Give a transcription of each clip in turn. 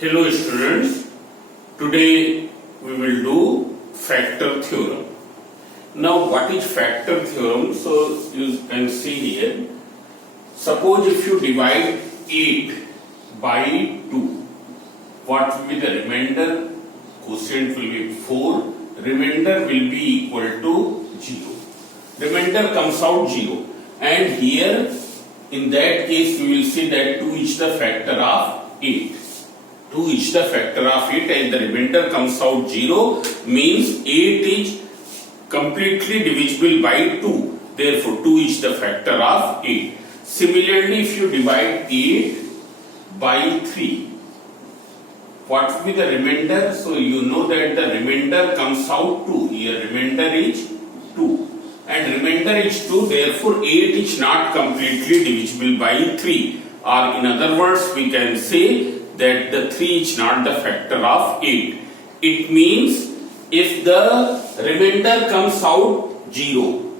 Hello students, today we will do factor theorem. Now what is factor theorem? So you can see here, suppose if you divide 8 by 2, what will be the remainder? Quotient will be 4, remainder will be equal to 0. Remainder comes out 0, and here in that case we will see that 2 is the factor of 8. 2 is the factor of 8 and the remainder comes out 0, means 8 is completely divisible by 2. Therefore 2 is the factor of 8. Similarly, if you divide 8 by 3, what will be the remainder? So you know that the remainder comes out 2. Here remainder is 2. And remainder is 2, therefore 8 is not completely divisible by 3. Or in other words, we can say that the 3 is not the factor of 8. It means if the remainder comes out 0,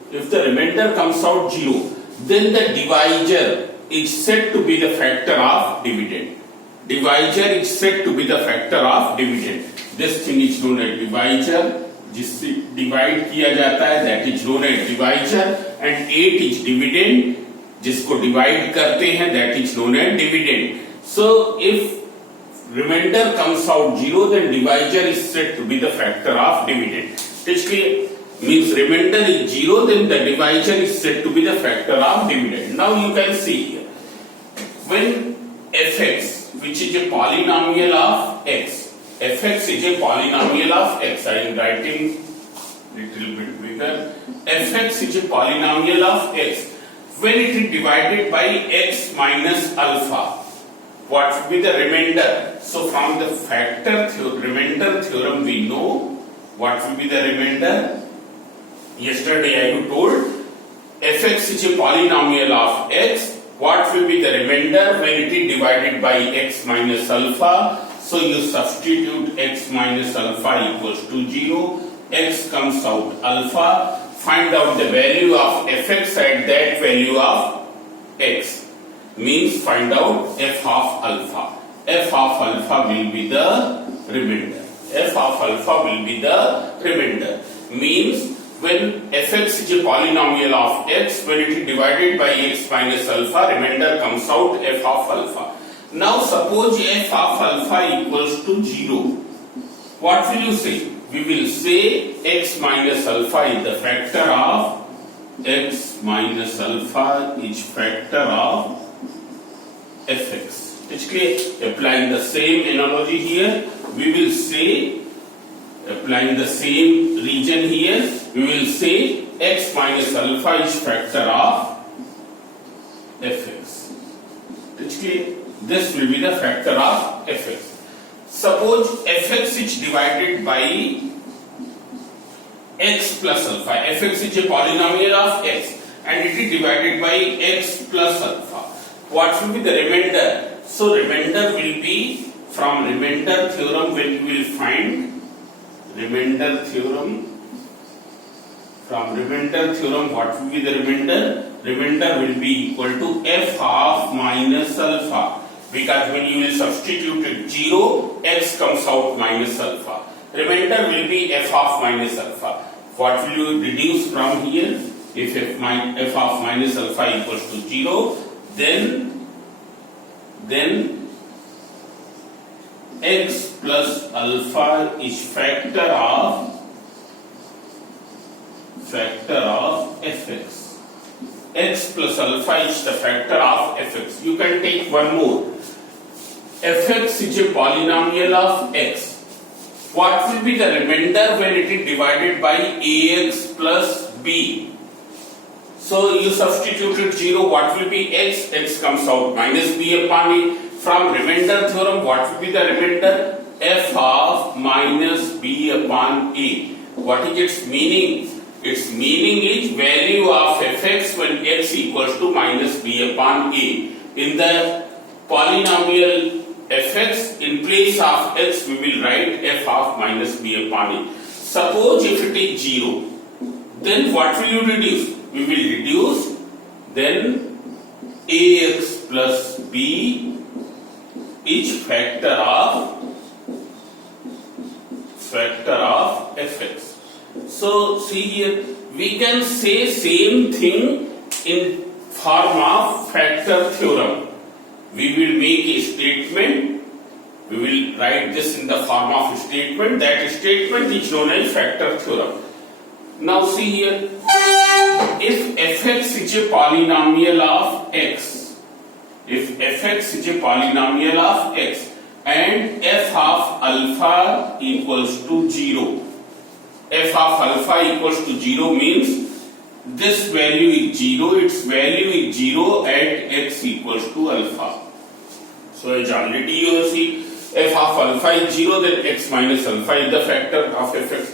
then the divisor is said to be the factor of dividend. Divisor is said to be the factor of dividend. This thing is known as divisor. जिससे divide किया जाता है, that is known as divisor, and 8 is dividend, जिसको divide करते हैं, that is known as dividend. So if remainder comes out 0, then divisor is said to be the factor of dividend. It's clear? Means remainder is 0, then the divisor is said to be the factor of dividend. Now you can see here, when fx, which is a polynomial of x, fx is a polynomial of x, I am writing little bit bigger, fx is a polynomial of x, when it is divided by x minus alpha, what will be the remainder? So from the remainder theorem we know what will be the remainder. Yesterday I told fx is a polynomial of x, what will be the remainder when it is divided by x minus alpha? So you substitute x minus alpha equals to 0, x comes out alpha, find out the value of fx at that value of x. Means find out f of alpha. F of alpha will be the remainder. F of alpha will be the remainder. Means when fx is a polynomial of x, when it is divided by x minus alpha, remainder comes out f of alpha. Now suppose f of alpha equals to 0. What will you say? We will say x minus alpha is the factor of x minus alpha is factor of fx. It's clear? Applying the same analogy here, we will say, applying the same region here, we will say x minus alpha is factor of fx. It's clear? This will be the factor of fx. Suppose fx is divided by x plus alpha. Fx is a polynomial of x and it is divided by x plus alpha. What will be the remainder? So remainder will be from remainder theorem, when we will find remainder theorem. From remainder theorem, what will be the remainder? Remainder will be equal to f of minus alpha. Because when you will substitute it 0, x comes out minus alpha. Remainder will be f of minus alpha. What will you reduce from here? If f of minus alpha equals to 0, then x plus alpha is factor of fx. X plus alpha is the factor of fx. You can take one more. Fx is a polynomial of x. What will be the remainder when it is divided by ax plus b? So you substituted 0, what will be x? X comes out minus b upon a. From remainder theorem, what will be the remainder? F of minus b upon a. What is its meaning? Its meaning is value of fx when x equals to minus b upon a. In the polynomial fx, in place of x we will write f of minus b upon a. Suppose if it is 0, then what will you reduce? We will reduce, then ax plus b is factor of fx. So see here, we can say same thing in form of factor theorem. We will make a statement, we will write this in the form of a statement. That statement is known as factor theorem. Now see here, if fx is a polynomial of x, if fx is a polynomial of x and f of alpha equals to 0, f of alpha equals to 0 means this value is 0, its value is 0 at x equals to alpha. So as already you see, f of alpha is 0, then x minus alpha is the factor of fx.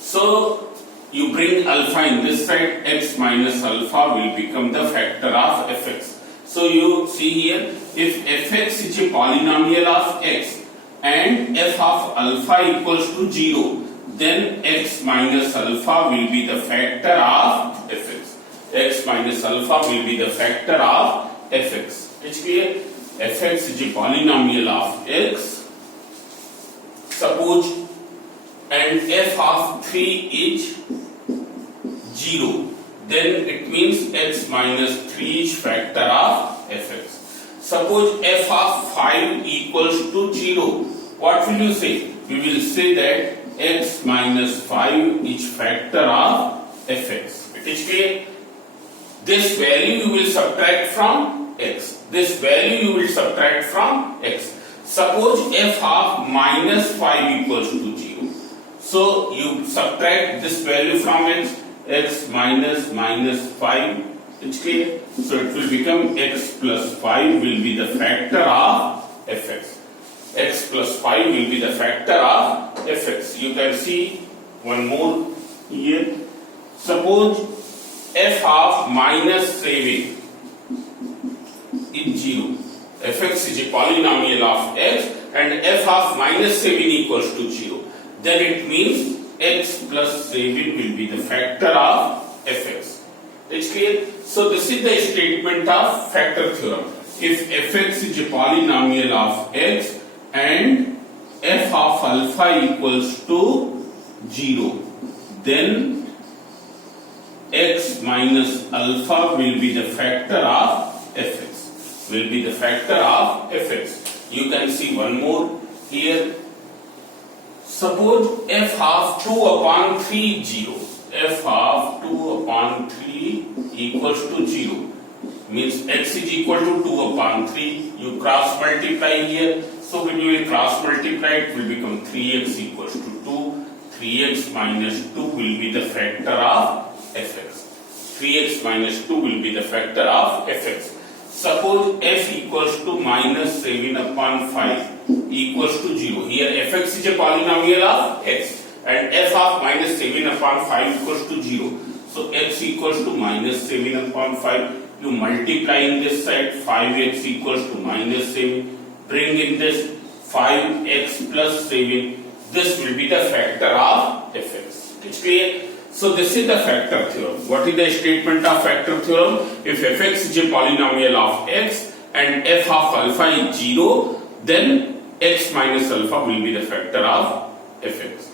So you bring alpha in this side, x minus alpha will become the factor of fx. So you see here, if fx is a polynomial of x and f of alpha equals to 0, then x minus alpha will be the factor of fx. X minus alpha will be the factor of fx. It's clear? Fx is a polynomial of x. Suppose and f of 3 is 0, then it means x minus 3 is factor of fx. Suppose f of 5 equals to 0, what will you say? We will say that x minus 5 is factor of fx. It is clear? This value you will subtract from x. This value you will subtract from x. Suppose f of minus 5 equals to 0. So you subtract this value from x. X minus minus 5. It's clear? So it will become x plus 5 will be the factor of fx. X plus 5 will be the factor of fx. You can see one more here. Suppose f of minus 7 is 0. Fx is a polynomial of x and f of minus 7 equals to 0. Then it means x plus 7 will be the factor of fx. It's clear? So this is the statement of factor theorem. If fx is a polynomial of x and f of alpha equals to 0, then x minus alpha will be the factor of fx. Will be the factor of fx. You can see one more here. Suppose f of 2 upon 3 is 0. F of 2 upon 3 equals to 0. Means x is equal to 2 upon 3. You cross multiply here. So when you will cross multiply, it will become 3x equals to 2. 3x minus 2 will be the factor of fx. 3x minus 2 will be the factor of fx. Suppose f equals to minus 7 upon 5 equals to 0. Here fx is a polynomial of x and f of minus 7 upon 5 equals to 0. So x equals to minus 7 upon 5. You multiply in this side, 5x equals to minus 7. Bring in this 5x plus 7. This will be the factor of fx. It's clear? So this is the factor theorem. What is the statement of factor theorem? If fx is a polynomial of x and f of alpha is 0, then x minus alpha will be the factor of fx.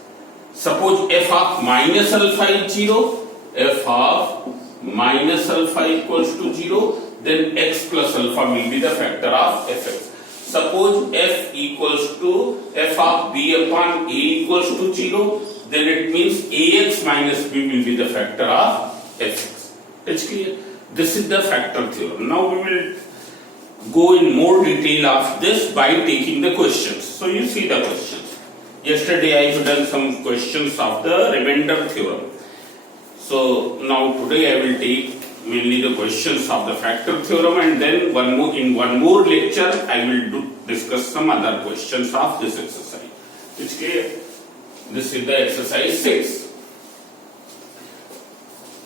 Suppose f of minus alpha is 0, f of minus alpha equals to 0, then x plus alpha will be the factor of fx. Suppose f equals to f of b upon a equals to 0, then it means ax minus b will be the factor of fx. It's clear? This is the factor theorem. Now we will go in more detail of this by taking the questions. So you see the questions. Yesterday I have done some questions of the remainder theorem. So now today I will take mainly the questions of the factor theorem, and then in one more lecture I will discuss some other questions of this exercise. It's clear? This is the exercise 6.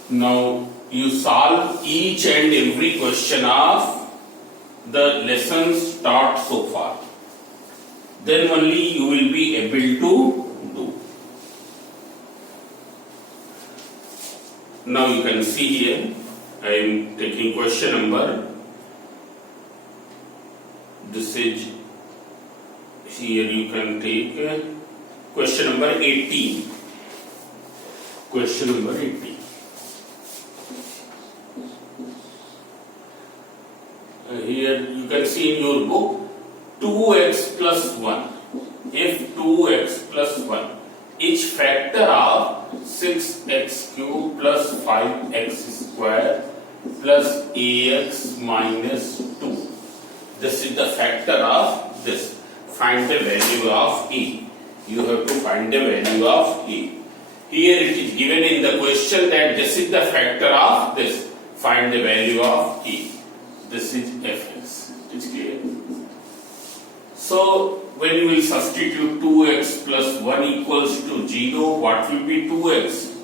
Now you solve each and every question of the lessons taught so far. Then only you will be able to do. Now you can see here, I am taking question number. This is here you can take question number 18. Question number 18. Here you can see in your book 2x plus 1. If 2x plus 1 each factor of 6x cube plus 5x square plus ax minus 2. This is the factor of this. Find the value of a. You have to find the value of a. Here it is given in the question that this is the factor of this. Find the value of a. This is fx. It's clear. So when you will substitute 2x plus 1 equals to 0, what will be 2x?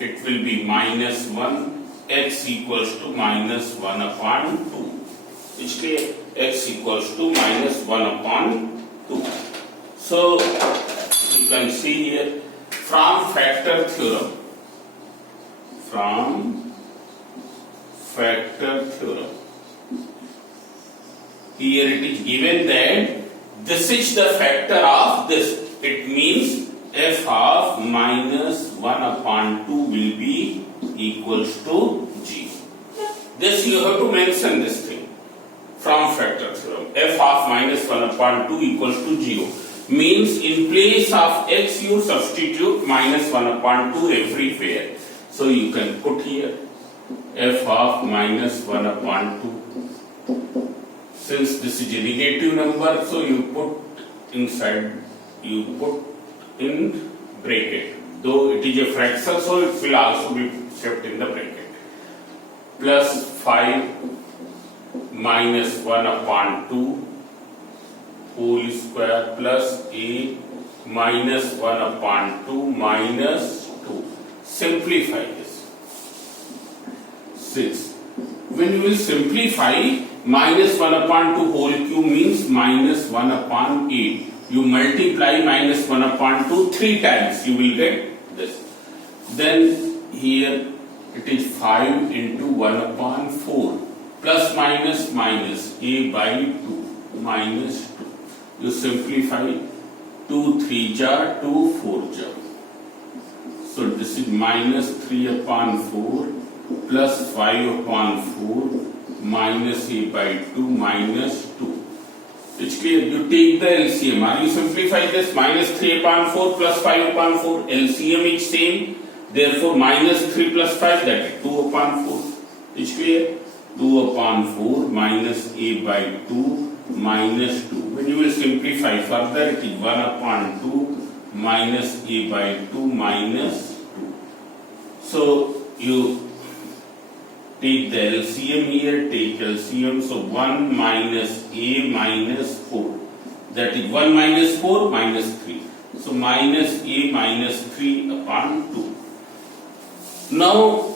It will be minus 1. X equals to minus 1 upon 2. It's clear. X equals to minus 1 upon 2. So you can see here from factor theorem. From factor theorem. Here it is given that this is the factor of this. It means f of minus 1 upon 2 will be equals to 0. This you have to mention this thing. From factor theorem. F of minus 1 upon 2 equals to 0. Means in place of x you substitute minus 1 upon 2 everywhere. So you can put here f of minus 1 upon 2. Since this is a negative number, so you put inside, you put in bracket. Though it is a fraction, so it will also be kept in the bracket. Plus 5 minus 1 upon 2 whole square plus a minus 1 upon 2 minus 2. Simplify this. 6. When you will simplify, minus 1 upon 2 whole cube means minus 1 upon 8. You multiply minus 1 upon 2 3 times, you will get this. Then here it is 5 into 1 upon 4 plus minus minus a by 2 minus 2. You simplify 2 3 jar 2 4 jar. So this is minus 3 upon 4 plus 5 upon 4 minus a by 2 minus 2. It's clear. You take the LCM. Are you simplify this? Minus 3 upon 4 plus 5 upon 4. LCM is same. Therefore, minus 3 plus 5, that is 2 upon 4. It's clear. 2 upon 4 minus a by 2 minus 2. When you will simplify further, it is 1 upon 2 minus a by 2 minus 2. So, you take the LCM here, take LCM, so 1 minus a minus 4. That is 1 minus 4 minus 3. So minus a minus 3 upon 2. Now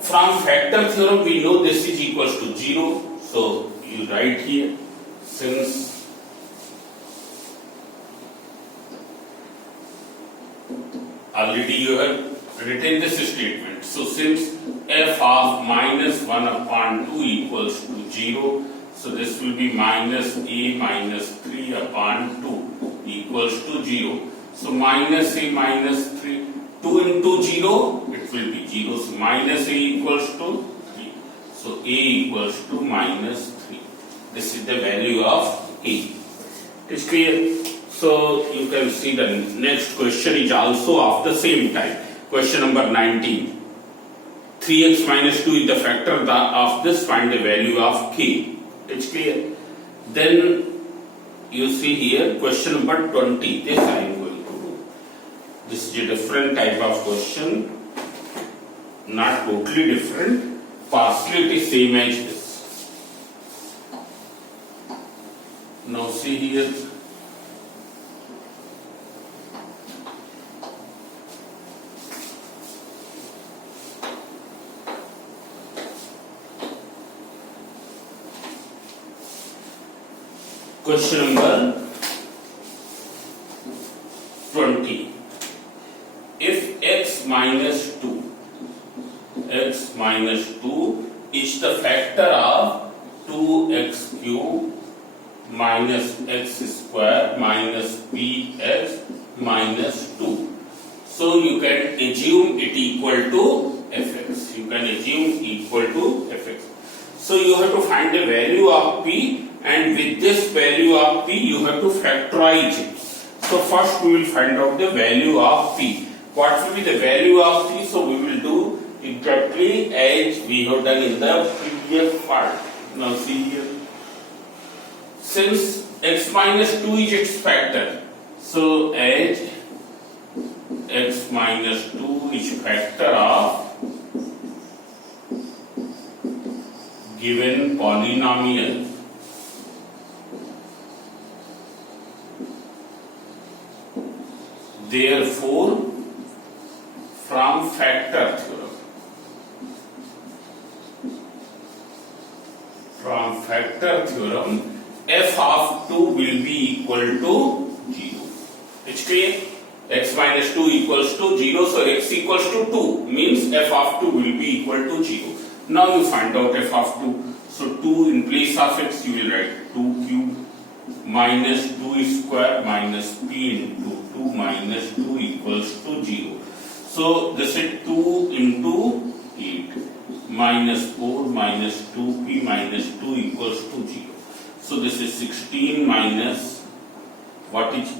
from factor theorem we know this is equals to 0. So you write here, since already you have written this statement. So since f of minus 1 upon 2 equals to 0, so this will be minus a minus 3 upon 2 equals to 0. So minus a minus 3, 2 into 0, it will be 0. So minus a equals to 3. So a equals to minus 3. This is the value of a. It is clear? So you can see the next question is also of the same type. Question number 19. 3x minus 2 is the factor of this. Find the value of k. It's clear. Then you see here question number 20. This I am going to do. This is a different type of question. Not totally different. Partially it is same as this. Now see here. Question number 20. If x minus 2 is the factor of 2x cube minus x square minus px minus 2. So you can assume it equal to fx. You can assume equal to fx. So you have to find the value of p, and with this value of p you have to factorize it. So first we will find out the value of p. What will be the value of p? So we will do exactly as we have done in the previous part. Now see here. Since x minus 2 is its factor, so as x minus 2 is factor of given polynomial, therefore from factor theorem, f of 2 will be equal to 0. It's clear? X minus 2 equals to 0, so x equals to 2 means f of 2 will be equal to 0. Now you find out f of 2. So 2 in place of x you will write 2 cube minus 2 square minus p into 2 minus 2 equals to 0. So this is 2 into 8 minus 4 minus 2p minus 2 equals to 0. So this is 16 minus what is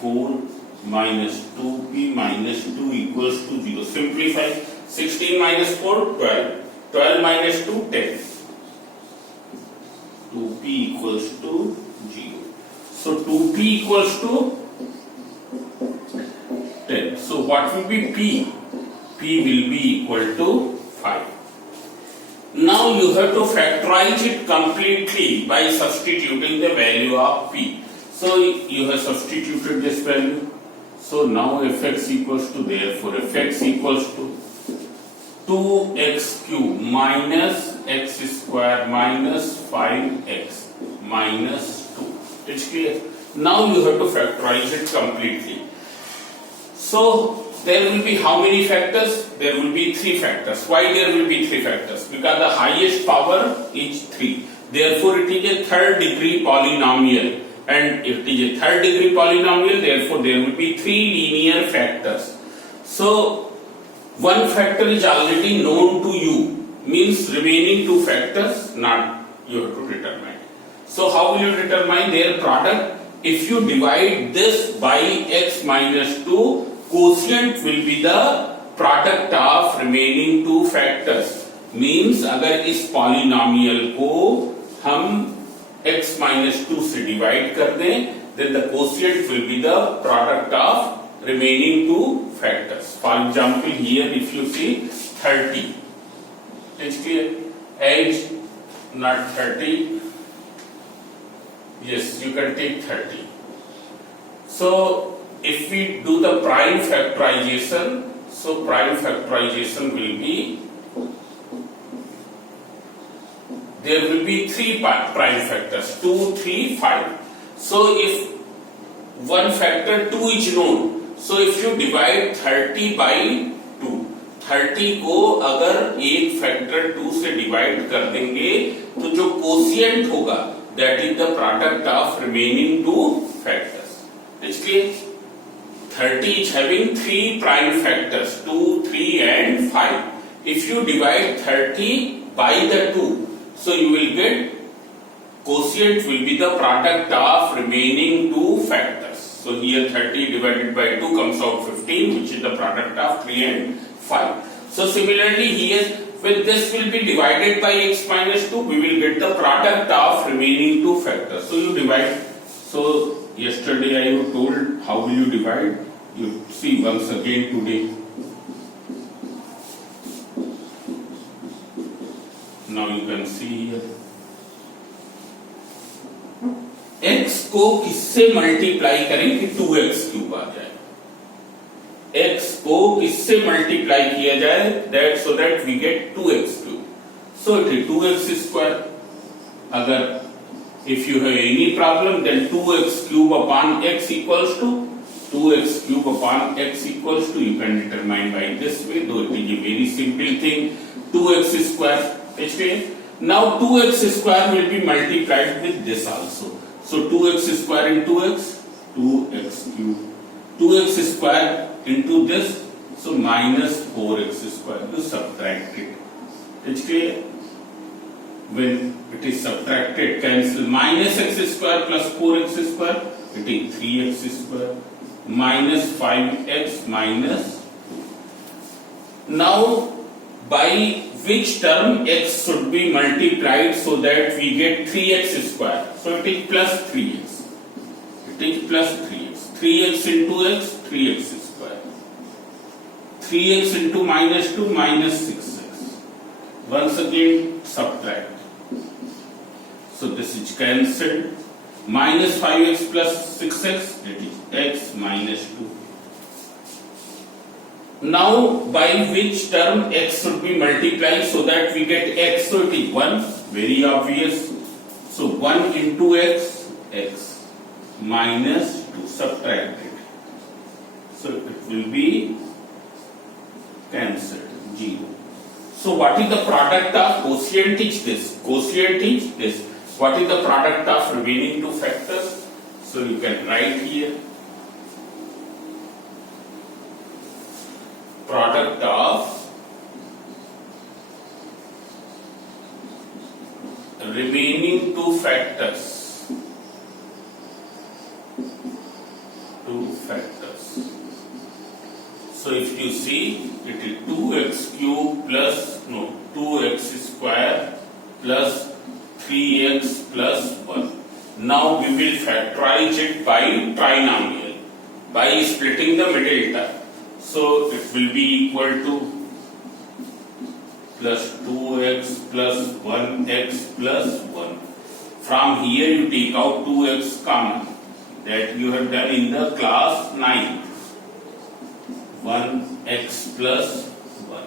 4 minus 2p minus 2 equals to 0. Simplify. 16 minus 4, 12. 12 minus 2, 10. 2p equals to 0. So 2p equals to 10. So what will be p? P will be equal to 5. Now you have to factorize it completely by substituting the value of p. So you have substituted this value. So now fx equals to, therefore fx equals to 2x cube minus x square minus 5x minus 2. It's clear? Now you have to factorize it completely. So there will be how many factors? There will be 3 factors. Why there will be 3 factors? Because the highest power is 3. Therefore it is a third degree polynomial. And if it is a third degree polynomial, therefore there will be 3 linear factors. So one factor is already known to you, means remaining 2 factors not you have to determine. So how will you determine their product? If you divide this by x minus 2, quotient will be the product of remaining 2 factors. Means अगर इस polynomial को हम x minus 2 से divide कर दें, then the quotient will be the product of remaining 2 factors. For example, here if you see 30, it's clear? As not 30, yes, you can take 30. So if we do the prime factorization, so prime factorization will be, there will be 3 prime factors, 2, 3, 5. So if one factor 2 is known, so if you divide 30 by 2, 30 को अगर एक factor 2 से divide कर देंगे तो जो quotient होगा that is the product of remaining 2 factors. It's clear? 30 is having 3 prime factors, 2, 3 and 5. If you divide 30 by the 2, so you will get quotient will be the product of remaining 2 factors. So here 30 divided by 2 comes out 15, which is the product of 3 and 5. So similarly here, when this will be divided by x minus 2, we will get the product of remaining 2 factors. So you divide. So yesterday I was told how will you divide? You see once again today. Now you can see here. x को किससे multiply करें कि 2x cube आ जाए? x को किससे multiply किया जाए that so that we get 2x cube. So it is 2x square. अगर if you have any problem then 2x cube upon x equals to 2x cube upon x equals to, you can determine by this way, though it is a very simple thing, 2x square. Now 2x square will be multiplied with this also. So 2x square into x, 2x cube. 2x square into this, so minus 4x square. You subtract it. It's clear? When it is subtracted, cancel. Minus x square plus 4x square, it is 3x square. Minus 5x minus 2. Now, by which term x should be multiplied so that we get 3x square? So it is plus 3x. It is plus 3x. 3x into x, 3x square. 3x into minus 2, minus 6x. Once again, subtract. So this is cancelled. Minus 5x plus 6x, that is x minus 2. Now, by which term x should be multiplied so that we get x? So it is 1, very obvious. So 1 into x, x minus 2, subtract it. So it will be cancelled, 0. So what is the product of quotient is this? Quotient is this. What is the product of remaining two factors? So you can write here. Product of remaining two factors. So if you see, it is 2x cube plus 2x square plus 3x plus 1. Now we will factorize it by trinomial, by splitting the middle term. So it will be equal to plus 2x plus 1x plus 1. From here you take out 2x common, that you have done in the class 9. 1x plus 1.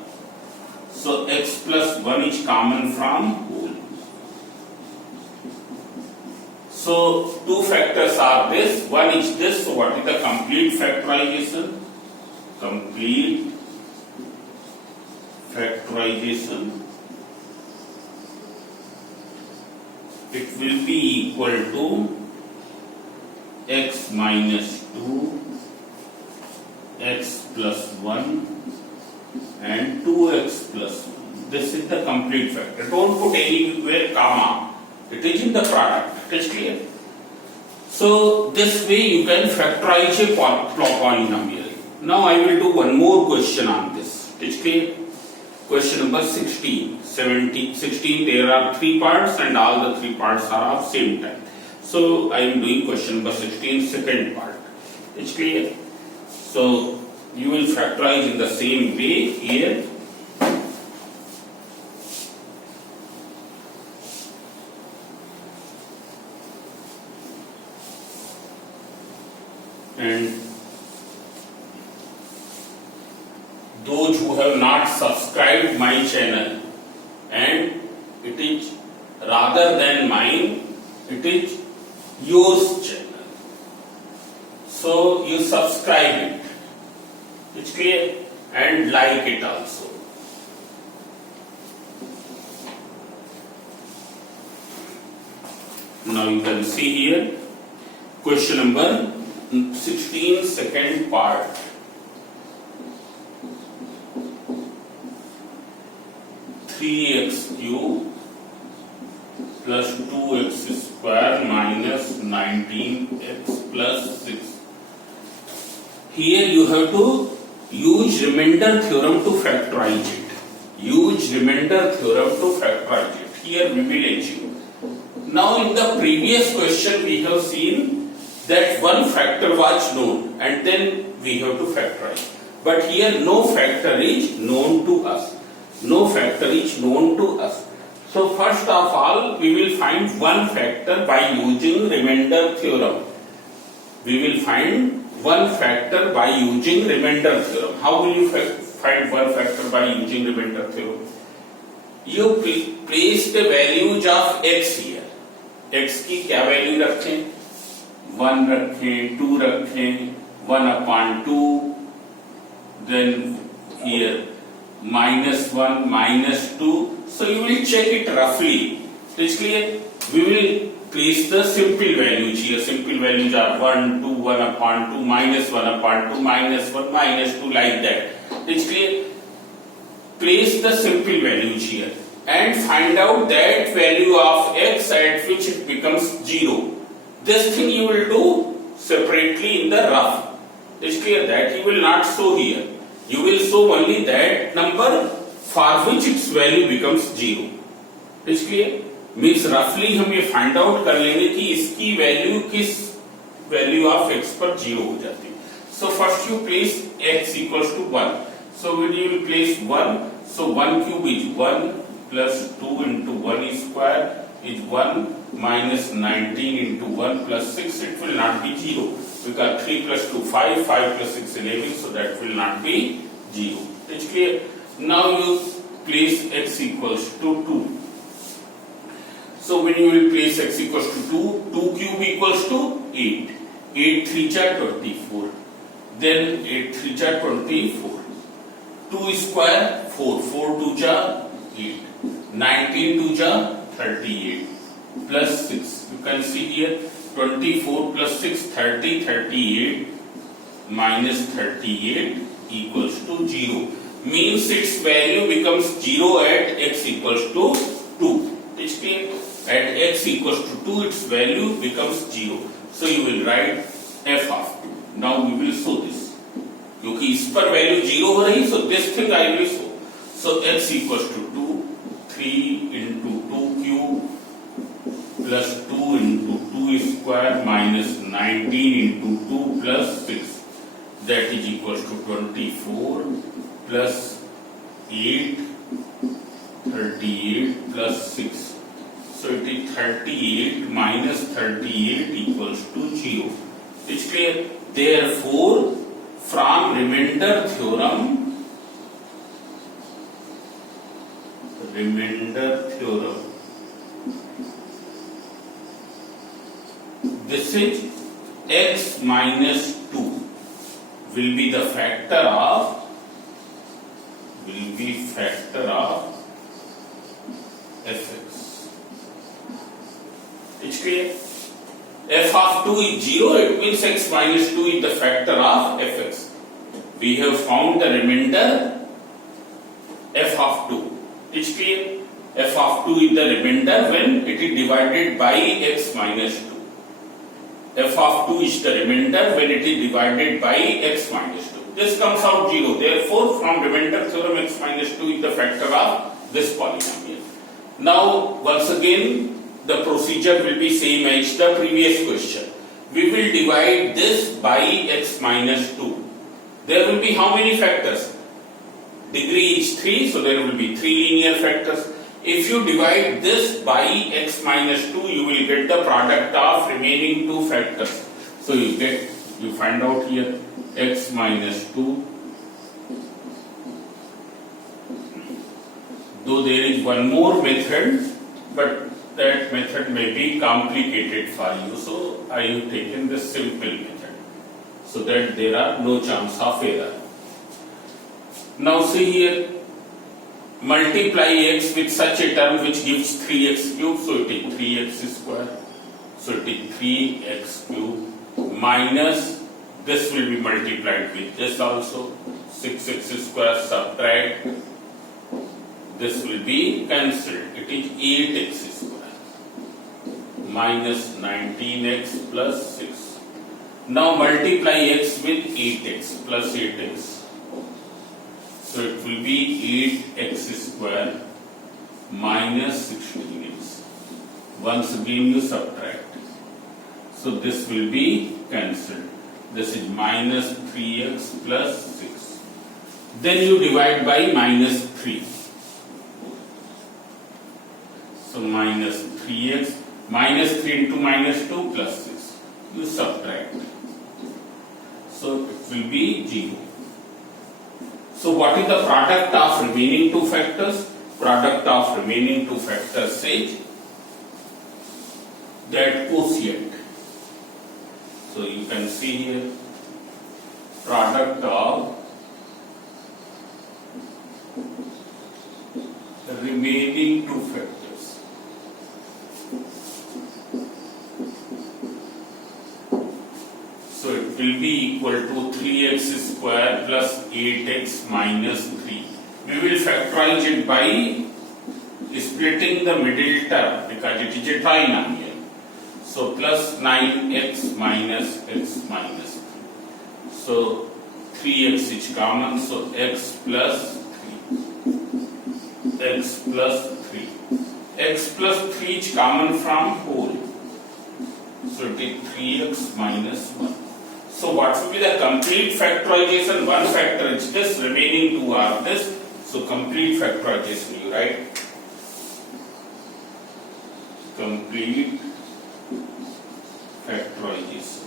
So x plus 1 is common from whole. So two factors are this, one is this. So what is the complete factorization? Complete factorization. It will be equal to x minus 2, x plus 1 and 2x plus 1. This is the complete factor. Don't put anywhere comma. It is in the product. It is clear. So this way you can factorize a polynomial. Now I will do one more question on this. It is clear. Question number 16. 16 there are 3 parts and all the 3 parts are of same type. So I am doing question number 16, second part. It is clear. So you will factorize in the same way here. And those who have not subscribed my channel, and it is rather than mine, it is yours channel. So you subscribe it. It's clear, and like it also. Now you can see here question number 16, second part. (3x cube plus 2x square minus 19x plus 6). Here you have to use remainder theorem to factorize it. Use remainder theorem to factorize it. Here we will achieve. Now in the previous question we have seen that one factor was known and then we have to factorize. But here no factor is known to us. No factor is known to us. So first of all we will find one factor by using remainder theorem. We will find one factor by using remainder theorem. How will you find one factor by using remainder theorem? You place the values of x here. x की क्या value रखें? 1 रखें, 2 रखें, 1/2, then here -1, -2. So you will check it roughly. It's clear. We will place the simple values here. Simple values are 1, 2, 1 upon 2, minus 1 upon 2, minus 1, minus 2, like that. It's clear? Place the simple values here and find out that value of x at which it becomes 0. This thing you will do separately in the rough. It's clear that you will not show here. You will show only that number for which its value becomes 0. It's clear? Means roughly हम ये find out कर लेंगे कि इसकी value किस value of x पर 0 हो जाती है. So first you place x equals to 1. So when you will place 1, so 1 cube is 1 plus 2 into 1 square is 1 minus 19 into 1 plus 6, it will not be 0. Because 3 plus 2 5, 5 plus 6 11, so that will not be 0. It's clear? Now you place x equals to 2. So when you will place x equals to 2, 2 cube equals to 8. 8 3 are 24. Then 8 3 are 24. 2 square 4, 4 2 are 8. 19 2 are 38 plus 6. You can see here 24 plus 6 30, 38 minus 38 equals to 0. Means its value becomes 0 at x equals to 2. It's clear? At x equals to 2 its value becomes 0. So you will write f of 2. Now we will show this. क्योंकि इस पर value 0 हो रही, so this thing I will show. So x equals to 2, 3 into 2 cube plus 2 into 2 square minus 19 into 2 plus 6. That is equals to 24 plus 8, 38 plus 6. So it is 38 minus 38 equals to 0. It's clear? Therefore, from remainder theorem, this is x minus 2 will be the factor of fx. It's clear? F of 2 is 0, it means x minus 2 is the factor of fx. We have found the remainder f of 2. It's clear? F of 2 is the remainder when it is divided by x minus 2. F of 2 is the remainder when it is divided by x minus 2. This comes out 0. Therefore, from remainder theorem, x minus 2 is the factor of this polynomial. Now, once again, the procedure will be same as the previous question. We will divide this by x minus 2. There will be how many factors? Degree is 3, so there will be 3 linear factors. If you divide this by x minus 2, you will get the product of remaining 2 factors. So you find out here x minus 2. Though there is one more method, but that method may be complicated for you, so I have taken the simple method so that there are no chance of error. Now see here, multiply x with such a term which gives 3x cube, so it is 3x square, so it is 3x cube minus this will be multiplied with this also, 6x square, subtract, this will be cancelled, it is 8x square minus 19x plus 6. Now multiply x with 8x plus 8x. So it will be 8x square minus 16x. Once again you subtract. So this will be cancelled. This is minus 3x plus 6. Then you divide by minus 3. So minus 3x. Minus 3 into minus 2 plus 6. You subtract. So it will be 0. So what is the product of remaining 2 factors? Product of remaining 2 factors says that quotient. So you can see here product of remaining 2 factors equal to 3x square plus 8x minus 3. We will factorize it by splitting the middle term because it is a trinomial. So plus 9x minus x minus 3. So 3x is common, so x plus 3. X plus 3. X plus 3 is common from whole. So it is 3x minus 1. So what will be the complete factorization? One factor is this, remaining two are this. So complete factorization, you write complete factorization.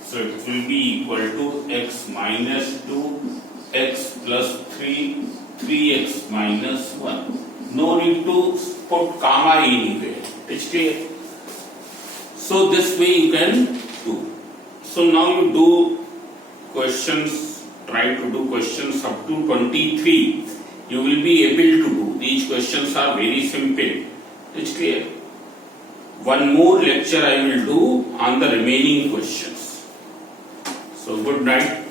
So it will be equal to x minus 2, x plus 3, 3x minus 1. No need to put comma anywhere. It's clear. So this way you can do. So now you do questions, try to do questions up to 23. You will be able to do. These questions are very simple. It's clear. One more lecture I will do on the remaining questions. So good night.